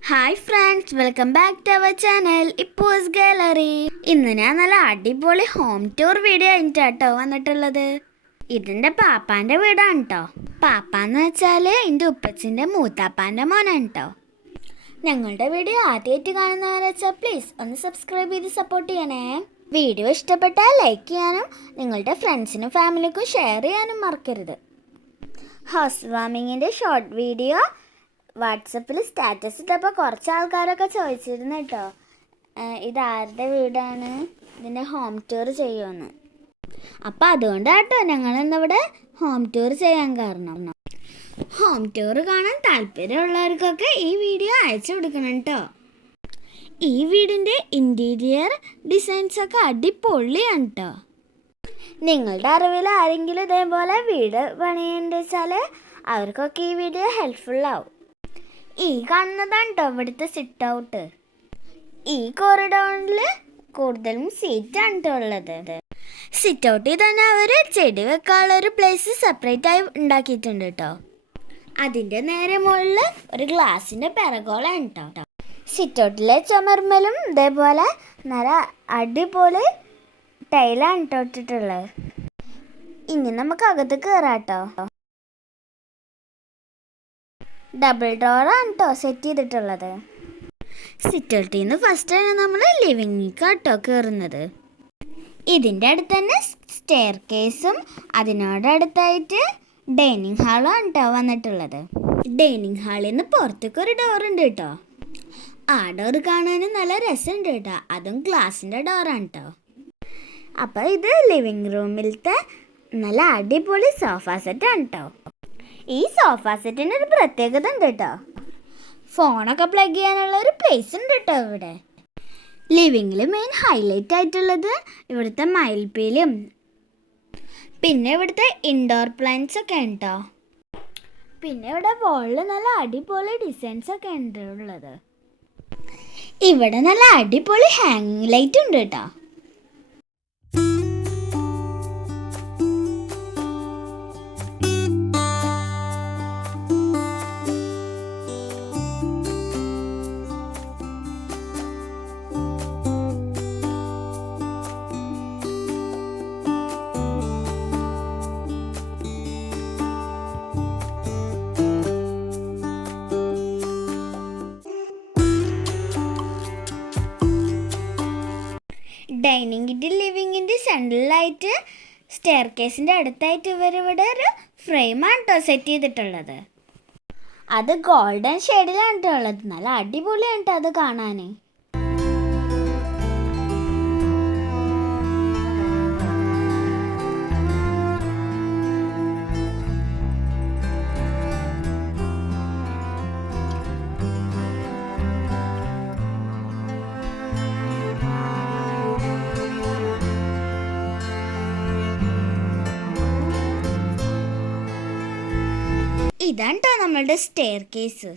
Hi friends, welcome back to our channel ഇപ്പോസ് gallery. ഇന്ന് ഞാൻ നല്ല അടിപൊളി ഹോം ടൂർ വീഡിയോ ആയിട്ടാട്ടോ വന്നിട്ടുള്ളത്. ഇതിൻ്റെ പാപ്പാൻ്റെ വീടാണ് കേട്ടോ. പാപ്പാന്ന് വെച്ചാൽ എൻ്റെ ഉപ്പച്ചിൻ്റെ മൂത്താപ്പാൻ്റെ മോനാണ് കേട്ടോ. ഞങ്ങളുടെ വീഡിയോ ആദ്യമായിട്ട് കാണുന്നവരെ വെച്ചാൽ പ്ലീസ് ഒന്ന് സബ്സ്ക്രൈബ് ചെയ്ത് സപ്പോർട്ട് ചെയ്യണേ. വീഡിയോ ഇഷ്ടപ്പെട്ടാൽ ലൈക്ക് ചെയ്യാനും നിങ്ങളുടെ ഫ്രണ്ട്സിനും ഫാമിലിക്കും ഷെയർ ചെയ്യാനും മറക്കരുത്. ഹൗസ് വാമിങ്ങിൻ്റെ ഷോർട്ട് വീഡിയോ വാട്സപ്പിൽ സ്റ്റാറ്റസ് ഇട്ടപ്പോൾ കുറച്ച് ആൾക്കാരൊക്കെ ചോദിച്ചിരുന്നു കേട്ടോ, ഇതാരുടെ വീടാണ്, ഇതിൻ്റെ ഹോം ടൂർ ചെയ്യുമെന്ന്. അപ്പോൾ അതുകൊണ്ടാട്ടോ ഞങ്ങൾ ഇന്നിവിടെ ഹോം ടൂർ ചെയ്യാൻ കാരണം. ഹോം ടൂർ കാണാൻ താല്പര്യമുള്ളവർക്കൊക്കെ ഈ വീഡിയോ അയച്ചു കൊടുക്കണം കേട്ടോ. ഈ വീടിൻ്റെ ഇൻറ്റീരിയർ ഡിസൈൻസൊക്കെ അടിപൊളിയാണ് കേട്ടോ. നിങ്ങളുടെ അറിവിൽ ആരെങ്കിലും ഇതേപോലെ വീട് പണിയുണ്ടെന്ന് വെച്ചാൽ അവർക്കൊക്കെ ഈ വീഡിയോ ഹെൽപ്ഫുള്ളാവും. ഈ കാണുന്നതാണ് കേട്ടോ ഇവിടുത്തെ സിറ്റ് ഔട്ട്. ഈ കോറിഡോറിൽ കൂടുതലും സീറ്റാണ് കേട്ടോ ഉള്ളത്. സിറ്റ് ഔട്ടിൽ തന്നെ അവർ ചെടി വെക്കാനുള്ളൊരു പ്ലേസ് സെപ്പറേറ്റ് ആയി ഉണ്ടാക്കിയിട്ടുണ്ട് കേട്ടോ. അതിൻ്റെ നേരെ മുകളിൽ ഒരു ഗ്ലാസിൻ്റെ പിറകോളാണ് കേട്ടോ. സിറ്റ് ഔട്ടിലെ ചുമർമലും ഇതേപോലെ നല്ല അടിപൊളി ടൈലാണ് കേട്ടോ ഇട്ടിട്ടുള്ളത്. ഇനി നമുക്ക് അകത്ത് കയറാം കേട്ടോ. ഡബിൾ ഡോറാണ് കേട്ടോ സെറ്റ് ചെയ്തിട്ടുള്ളത്. സിറ്റ് ഔട്ടിൽ നിന്ന് ഫസ്റ്റ് തന്നെ നമ്മൾ ലിവിങ്ങിലേക്കാട്ടോ കയറുന്നത്. ഇതിൻ്റെ അടുത്ത് തന്നെ സ്റ്റെയർ കേസും അതിനോടടുത്തായിട്ട് ഡൈനിങ് ഹാളും ആണ് കേട്ടോ വന്നിട്ടുള്ളത്. ഡൈനിങ് ഹാളിൽ നിന്ന് പുറത്തേക്ക് ഒരു ഡോറുണ്ട് കേട്ടോ. ആ ഡോർ കാണാൻ നല്ല രസമുണ്ട് കേട്ടോ. അതും ഗ്ലാസിൻ്റെ ഡോറാണ് കേട്ടോ. അപ്പോൾ ഇത് ലിവിങ് റൂമിലത്തെ നല്ല അടിപൊളി സോഫ സെറ്റാണ് കേട്ടോ. ഈ സോഫ സെറ്റിന് ഒരു പ്രത്യേകത ഉണ്ട് കേട്ടോ. ഫോണൊക്കെ പ്ലഗ് ചെയ്യാനുള്ള ഒരു പ്ലേസ് ഉണ്ട് കേട്ടോ ഇവിടെ. ലിവിങ്ങിൽ മെയിൻ ഹൈലൈറ്റ് ആയിട്ടുള്ളത് ഇവിടുത്തെ മയിൽപ്പീലും പിന്നെ ഇവിടുത്തെ ഇൻഡോർ പ്ലാന്റ്സ് ഒക്കെ ഉണ്ടോ. പിന്നെ ഇവിടെ വോളിൽ നല്ല അടിപൊളി ഡിസൈൻസ് ഒക്കെ ഉണ്ട് ഉള്ളത്. ഇവിടെ നല്ല അടിപൊളി ഹാങ്ങിങ് ലൈറ്റ് ഉണ്ട് കേട്ടോ. ഡൈനിങ്ങിൻ്റെ ലിവിങ്ങിൻ്റെ സെൻട്രലായിട്ട് സ്റ്റെയർ കേസിൻ്റെ അടുത്തായിട്ട് ഇവരിവിടെ ഒരു ഫ്രെയിമാണ് കേട്ടോ സെറ്റ് ചെയ്തിട്ടുള്ളത്. അത് ഗോൾഡൻ ഷെയ്ഡിലാണ് കേട്ടോ ഉള്ളത്. നല്ല അടിപൊളിയാണ് കേട്ടോ അത് കാണാൻ. ഇതാണ് കേട്ടോ നമ്മളുടെ സ്റ്റെയർ കേസ്.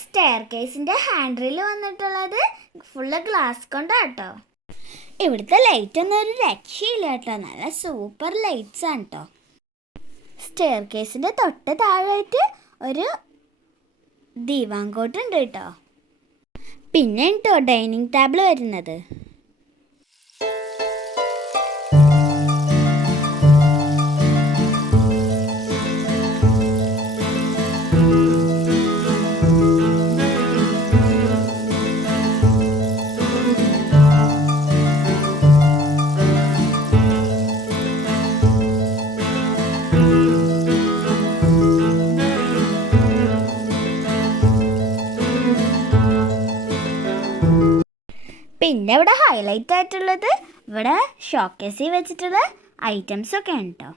സ്റ്റെയർ കേസിൻ്റെ ഹാൻഡിൽ വന്നിട്ടുള്ളത് ഫുള്ള് ഗ്ലാസ് കൊണ്ടാണ് കേട്ടോ. ഇവിടുത്തെ ലൈറ്റ് ഒന്നും ഒരു രക്ഷയില്ല കേട്ടോ. നല്ല സൂപ്പർ ലൈറ്റ്സ് ആണ് കേട്ടോ. സ്റ്റെയർ കേസിൻ്റെ തൊട്ട് താഴായിട്ട് ഒരു ദീവാങ്കോട്ട് ഉണ്ട് കേട്ടോ. പിന്നെ കേട്ടോ ഡൈനിങ് ടേബിൾ വരുന്നത്. പിന്നെ ഇവിടെ ഹൈലൈറ്റ് ആയിട്ടുള്ളത് ഇവിടെ ഷോക്കേസിൽ വെച്ചിട്ടുള്ള ഐറ്റംസ് ഒക്കെ ആണ് കേട്ടോ.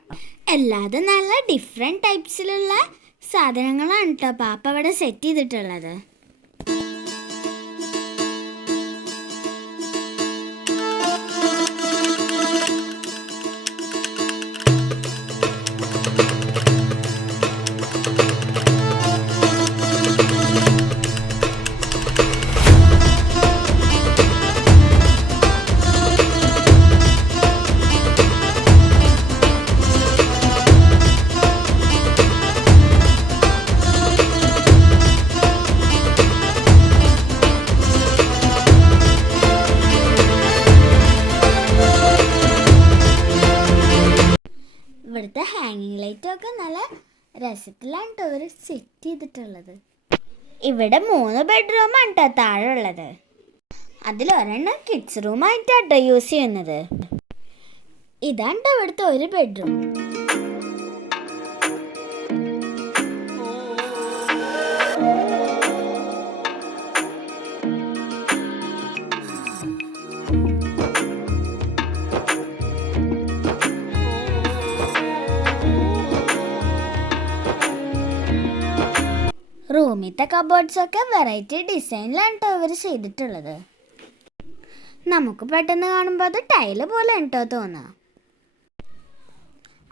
എല്ലാതും നല്ല ഡിഫറെൻറ്റ് ടൈപ്സിലുള്ള സാധനങ്ങളാണ് കേട്ടോ പാപ്പ ഇവിടെ സെറ്റ് ചെയ്തിട്ടുള്ളത്. ഒക്കെ നല്ല രസത്തിലാണ് കേട്ടോ അവർ സെറ്റ് ചെയ്തിട്ടുള്ളത്. ഇവിടെ 3 ബെഡ്റൂമാണ് കേട്ടോ താഴെ ഉള്ളത്. അതിലൊരെണ്ണം കിഡ്സ് റൂമായിട്ടാട്ടോ യൂസ് ചെയ്യുന്നത്. ഇതാണ് കേട്ടോ ഇവിടുത്തെ ഒരു ബെഡ്റൂം. റൂമിലത്തെ കബോർഡ്സൊക്കെ വെറൈറ്റി ഡിസൈനിലാണ് കേട്ടോ ഇവർ ചെയ്തിട്ടുള്ളത്. നമുക്ക് പെട്ടെന്ന് കാണുമ്പോൾ അത് ടൈല് പോലെ കേട്ടോ തോന്നുക.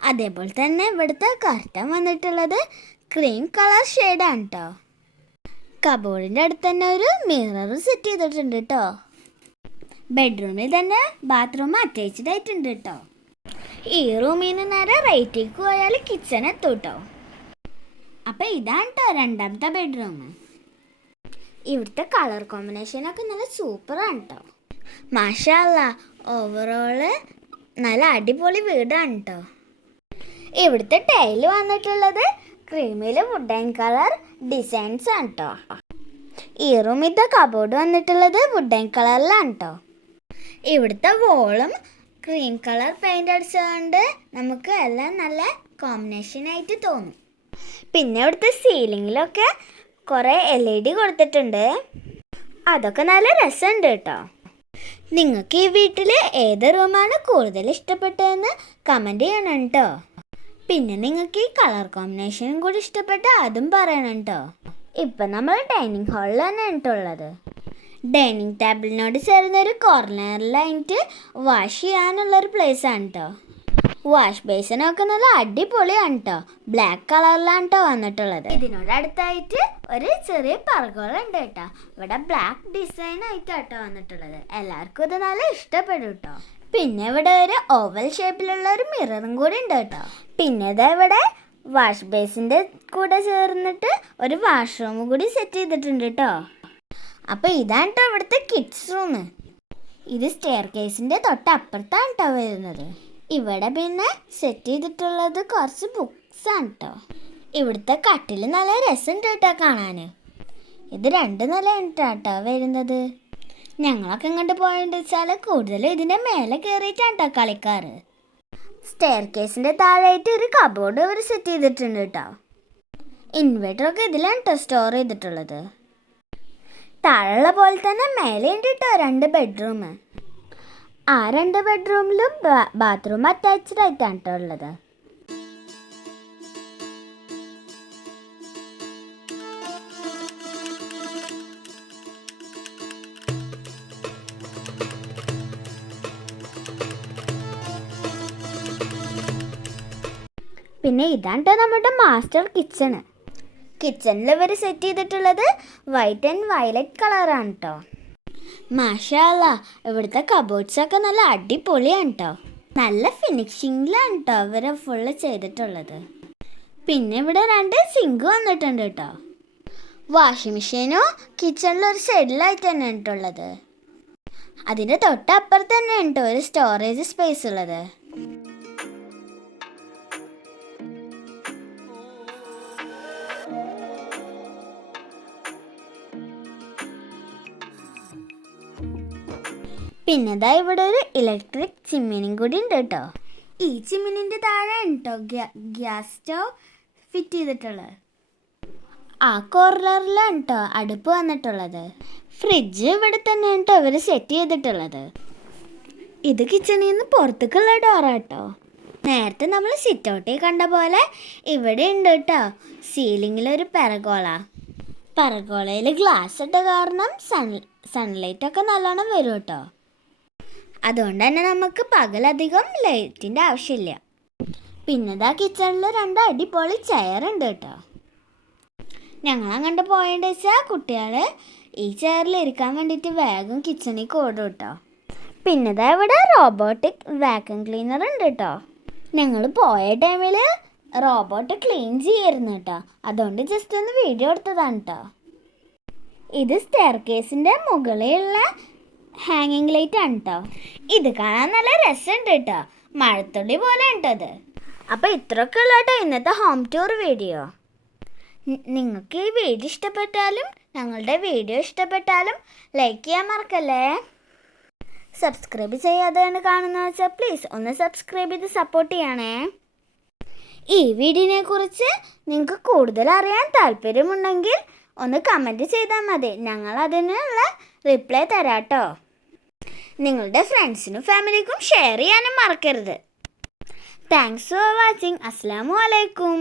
അതേപോലെ തന്നെ ഇവിടുത്തെ കർട്ടൻ വന്നിട്ടുള്ളത് ക്രീം കളർ ഷെയ്ഡാണ് കേട്ടോ. കബോർഡിൻ്റെ അടുത്ത് തന്നെ ഒരു മിറർ സെറ്റ് ചെയ്തിട്ടുണ്ട് കേട്ടോ. ബെഡ്റൂമിൽ തന്നെ ബാത്റൂം അറ്റാച്ച്ഡ് ആയിട്ടുണ്ട് കേട്ടോ. ഈ റൂമിൽ നിന്ന് നേരെ റൈറ്റിലേക്ക് പോയാൽ കിച്ചൺ എത്തും കേട്ടോ. അപ്പം ഇതാണ് കേട്ടോ രണ്ടാമത്തെ ബെഡ്റൂം. ഇവിടുത്തെ കളർ കോമ്പിനേഷനൊക്കെ നല്ല സൂപ്പറാണ് കേട്ടോ. മാഷാ അല്ലാ, ഓവറോള് നല്ല അടിപൊളി വീടാണ് കേട്ടോ. ഇവിടുത്തെ ടൈല് വന്നിട്ടുള്ളത് ക്രീമിൽ വുഡൻ കളർ ഡിസൈൻസ് ആണ് കേട്ടോ. ഈ റൂമിലത്തെ കബോർഡ് വന്നിട്ടുള്ളത് വുഡൻ കളറിലാണ് കേട്ടോ. ഇവിടുത്തെ വോളും ക്രീം കളർ പെയിൻ്റ് അടിച്ചതുകൊണ്ട് നമുക്ക് എല്ലാം നല്ല കോമ്പിനേഷനായിട്ട് തോന്നും. പിന്നെ ഇവിടുത്തെ സീലിങ്ങിലൊക്കെ കുറേ LED കൊടുത്തിട്ടുണ്ട്. അതൊക്കെ നല്ല രസമുണ്ട് കേട്ടോ. നിങ്ങൾക്ക് ഈ വീട്ടിൽ ഏത് റൂമാണ് കൂടുതൽ ഇഷ്ടപ്പെട്ടതെന്ന് കമൻറ്റ് ചെയ്യണം കേട്ടോ. പിന്നെ നിങ്ങൾക്ക് ഈ കളർ കോമ്പിനേഷനും കൂടി ഇഷ്ടപ്പെട്ട അതും പറയണം കേട്ടോ. ഇപ്പം നമ്മൾ ഡൈനിങ് ഹാളിൽ തന്നെ ഉള്ളത്. ഡൈനിങ് ടേബിളിനോട് ചേർന്നൊരു കോർണറിലായിട്ട് വാഷ് ചെയ്യാനുള്ളൊരു പ്ലേസാണ് കേട്ടോ. വാഷ് ബേസിനൊക്കെ നല്ല അടിപൊളിയാണ് കേട്ടോ. ബ്ലാക്ക് കളറിലാണ് കേട്ടോ വന്നിട്ടുള്ളത്. ഇതിനോടടുത്തായിട്ട് ഒരു ചെറിയ പറകോളുണ്ട് കേട്ടോ. ഇവിടെ ബ്ലാക്ക് ഡിസൈൻ ആയിട്ടാട്ടോ വന്നിട്ടുള്ളത്. എല്ലാവർക്കും ഇത് നല്ല ഇഷ്ടപ്പെടും കേട്ടോ. പിന്നെ ഇവിടെ ഒരു ഓവൽ ഷേപ്പിലുള്ള ഒരു മിററും കൂടി ഉണ്ട് കേട്ടോ. പിന്നെ ഇവിടെ വാഷ് ബേസിൻ്റെ കൂടെ ചേർന്നിട്ട് ഒരു വാഷ്റൂം കൂടി സെറ്റ് ചെയ്തിട്ടുണ്ട് കേട്ടോ. അപ്പോൾ ഇതാണ് കേട്ടോ ഇവിടുത്തെ കിഡ്സ് റൂം. ഇത് സ്റ്റെയർ കേസിൻ്റെ തൊട്ടപ്പുറത്താണ് കേട്ടോ വരുന്നത്. ഇവിടെ പിന്നെ സെറ്റ് ചെയ്തിട്ടുള്ളത് കുറച്ച് ബുക്സാണ് കേട്ടോ. ഇവിടുത്തെ കട്ടിൽ നല്ല രസമുണ്ട് കേട്ടോ കാണാൻ. ഇത് 2 നിലയാണ് കേട്ടോ വരുന്നത്. ഞങ്ങളൊക്കെ ഇങ്ങോട്ട് പോയെന്ന് വെച്ചാൽ കൂടുതലും ഇതിൻ്റെ മേലെ കയറിയിട്ടാണ് കേട്ടോ കളിക്കാറ്. സ്റ്റെയർ കേസിൻ്റെ താഴെയായിട്ട് ഒരു കബോർഡ് അവർ സെറ്റ് ചെയ്തിട്ടുണ്ട് കേട്ടോ. ഇൻവെർട്ടറൊക്കെ ഇതിലാണ് കേട്ടോ സ്റ്റോർ ചെയ്തിട്ടുള്ളത്. താഴെയുള്ള പോലെ തന്നെ മേലെയുണ്ട് കേട്ടോ 2 ബെഡ്റൂം. ആ 2 ബെഡ്റൂമിലും ബാത്റൂം അറ്റാച്ച്ഡ് ആയിട്ടാണ് കേട്ടോ ഉള്ളത്. പിന്നെ ഇതാണ് കേട്ടോ നമ്മുടെ മാസ്റ്റർ കിച്ചണ്. കിച്ചണിൽ ഇവർ സെറ്റ് ചെയ്തിട്ടുള്ളത് വൈറ്റ് ആൻഡ് വയലറ്റ് കളറാണ് കേട്ടോ. മാഷാ അല്ലാ, ഇവിടുത്തെ കബോർഡ്സൊക്കെ നല്ല അടിപൊളിയാണ് കേട്ടോ. നല്ല ഫിനിഷിങ്ങിലാണ് കേട്ടോ ഇവർ ഫുള്ള് ചെയ്തിട്ടുള്ളത്. പിന്നെ ഇവിടെ 2 സിങ്ക് വന്നിട്ടുണ്ട് കേട്ടോ. വാഷിംഗ് മെഷീനും കിച്ചണിലൊരു സൈഡിലായിട്ട് തന്നെ ഉള്ളത്. അതിൻ്റെ തൊട്ടപ്പുറത്ത് തന്നെ ഉണ്ട് ഒരു സ്റ്റോറേജ് സ്പേസ് ഉള്ളത്. പിന്നെ ഇതാ ഇവിടെ ഒരു ഇലക്ട്രിക് ചിമ്മിനിയും കൂടി ഉണ്ട് കേട്ടോ. ഈ ചിമ്മിനിൻ്റെ താഴെ കേട്ടോ ഗ്യാസ് സ്റ്റവ് ഫിറ്റ് ചെയ്തിട്ടുള്ളത്. ആ കോർണറിലാണ് കേട്ടോ അടുപ്പ് വന്നിട്ടുള്ളത്. ഫ്രിഡ്ജ് ഇവിടെ തന്നെ കേട്ടോ ഇവർ സെറ്റ് ചെയ്തിട്ടുള്ളത്. ഇത് കിച്ചണിൽ നിന്ന് പുറത്തേക്കുള്ള ഡോറാട്ടോ. നേരത്തെ നമ്മൾ സിറ്റ് ഔട്ടിൽ കണ്ട പോലെ ഇവിടെ ഉണ്ട് കേട്ടോ സീലിങ്ങിലൊരു പറഗോളയിൽ ഗ്ലാസ് ഇട്ട കാരണം സൺലൈറ്റൊക്കെ നല്ലോണം വരും കേട്ടോ. അതുകൊണ്ട് തന്നെ നമുക്ക് പകലധികം ലൈറ്റിൻ്റെ ആവശ്യമില്ല. പിന്നെ ഇതാ കിച്ചണിൽ 2 അടിപൊളി ചെയറുണ്ട് കേട്ടോ. ഞങ്ങളങ്ങോട്ട് പോയെന്ന് വെച്ചാൽ കുട്ടികൾ ഈ ചെയറിൽ ഇരിക്കാൻ വേണ്ടിയിട്ട് വേഗം കിച്ചണിൽ ഓടും കേട്ടോ. പിന്നെ ഇതാ ഇവിടെ റോബോട്ടിക് വാക്യൂം ക്ലീനർ ഉണ്ട് കേട്ടോ. ഞങ്ങൾ പോയ ടൈമിൽ റോബോട്ട് ക്ലീൻ ചെയ്യായിരുന്നു കേട്ടോ. അതുകൊണ്ട് ജസ്റ്റ് ഒന്ന് വീഡിയോ എടുത്തതാണ് കേട്ടോ. ഇത് സ്റ്റെയർ കേസിൻ്റെ മുകളിലുള്ള ഹാങ്ങിങ് ലൈറ്റ് ആണ് കേട്ടോ. ഇത് കാണാൻ നല്ല രസമുണ്ട് കേട്ടോ. മഴത്തുള്ളി പോലെ ഉണ്ടത്. അപ്പോൾ ഇത്രയൊക്കെ ഉള്ള കേട്ടോ ഇന്നത്തെ ഹോം ടൂർ വീഡിയോ. നിങ്ങൾക്ക് ഈ വീഡിയോ ഇഷ്ടപ്പെട്ടാലും ഞങ്ങളുടെ വീഡിയോ ഇഷ്ടപ്പെട്ടാലും ലൈക്ക് ചെയ്യാൻ മറക്കല്ലേ. സബ്സ്ക്രൈബ് ചെയ്യാതെയാണ് കാണുന്നത് വെച്ചാൽ പ്ലീസ് ഒന്ന് സബ്സ്ക്രൈബ് ചെയ്ത് സപ്പോർട്ട് ചെയ്യണേ. ഈ വീഡിയോനെ കുറിച്ച് നിങ്ങൾക്ക് കൂടുതൽ അറിയാൻ താല്പര്യമുണ്ടെങ്കിൽ ഒന്ന് കമൻറ്റ് ചെയ്താൽ മതി. ഞങ്ങൾ അതിനുള്ള റിപ്ലൈ തരാം കേട്ടോ. നിങ്ങളുടെ ഫ്രണ്ട്സിനും ഫാമിലിക്കും ഷെയർ ചെയ്യാനും മറക്കരുത്. Thanks for watching. അസ്സലാമു അലൈക്കും.